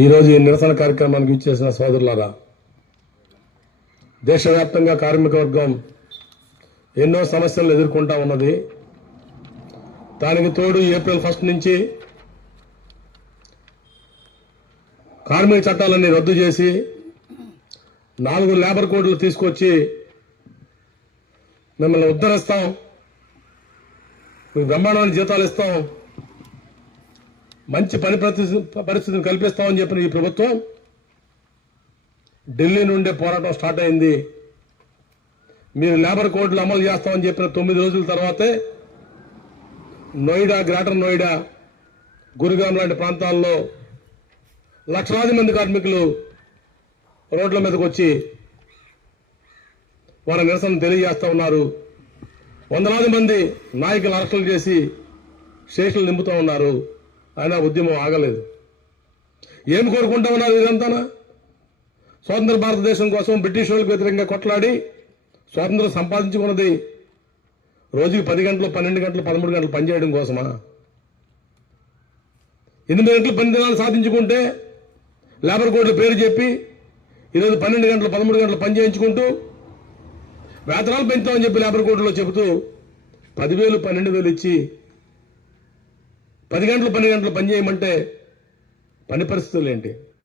ఈరోజు ఈ నిరసన కార్యక్రమానికి ఇచ్చేసిన సోదరులారా, దేశవ్యాప్తంగా కార్మిక వర్గం ఎన్నో సమస్యలు ఎదుర్కొంటా ఉన్నది. దానికి తోడు ఏప్రిల్ 1 నుంచి కార్మిక చట్టాలన్నీ రద్దు చేసి 4 లేబర్ కోడ్లు తీసుకొచ్చి మిమ్మల్ని ఉద్ధరిస్తాం, మీకు బ్రహ్మాండమైన జీతాలు ఇస్తాం, మంచి పని పరిస్థితిని కల్పిస్తామని చెప్పిన ఈ ప్రభుత్వం ఢిల్లీ నుండే పోరాటం స్టార్ట్ అయింది. మీరు లేబర్ కోడ్లు అమలు చేస్తామని చెప్పిన 9 రోజుల తర్వాతే నోయిడా, గ్రేటర్ నోయిడా, గురుగాం లాంటి ప్రాంతాల్లో లక్షలాది మంది కార్మికులు రోడ్ల మీదకి వచ్చి వాళ్ళ నిరసన తెలియజేస్తూ ఉన్నారు. వందలాది మంది నాయకులు అరెస్టులు చేసి స్టేషన్లు నింపుతూ ఉన్నారు. అయినా ఉద్యమం ఆగలేదు. ఏమి కోరుకుంటా ఉన్నారు ఇదంతానా? స్వతంత్ర భారతదేశం కోసం బ్రిటిష్ వాళ్ళకి వ్యతిరేకంగా కొట్లాడి స్వాతంత్రం సంపాదించుకున్నది రోజుకి 10 గంటలు, 12 గంటలు, 13 గంటలు పనిచేయడం కోసమా? 8 గంటలు పని దినాలు సాధించుకుంటే లేబర్ కోడ్ల పేరు చెప్పి ఈరోజు 12 గంటలు, 13 గంటలు పని చేయించుకుంటూ వేతనాలు పెంచుతామని చెప్పి లేబర్ కోడ్లో చెబుతూ 10,000, 12,000 ఇచ్చి 10 గంటలు, 12 గంటలు పని చేయమంటే పని పరిస్థితులు ఏంటి?